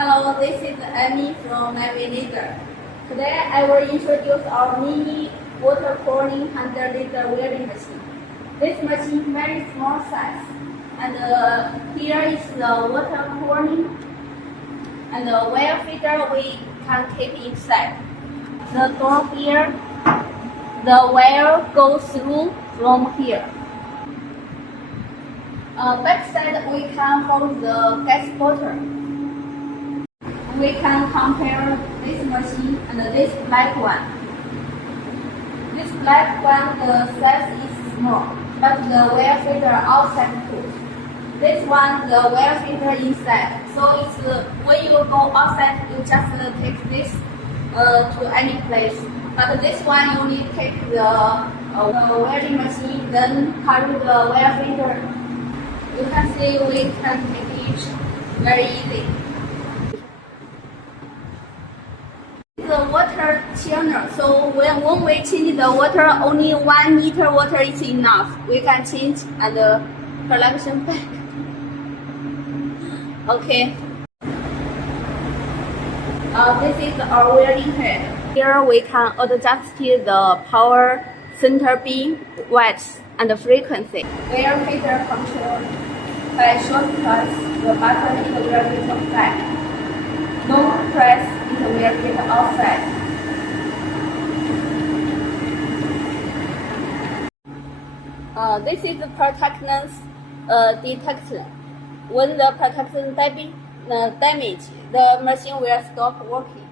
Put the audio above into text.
Hello, this is Amy from Navigator. Today I will introduce our mini water pouring 100-liter welding machine. This machine very small size, and here is the water pouring, and the wire feeder we can keep inside. The door here, the wire goes through from here. Back side we can hold the gas bottle. We can compare this machine and this black one. This black one, the size is small, but the wire feeder outside too. This one, the wire feeder inside. So it's when you go outside, you just take this to any place. But this one, you need to take the welding machine, then carry the wire feeder. You can see we can take it very easy. The water channel, so when we change the water, only 1 liter water is enough. We can change and collection back. Okay. This is our welding head. Here we can adjust the power, center beam, width, and frequency. Wire feeder control. By short press, the button in the wire feeder back. Long press in the wire feeder outside. This is the protection detection. When the protection damage, the machine will stop working.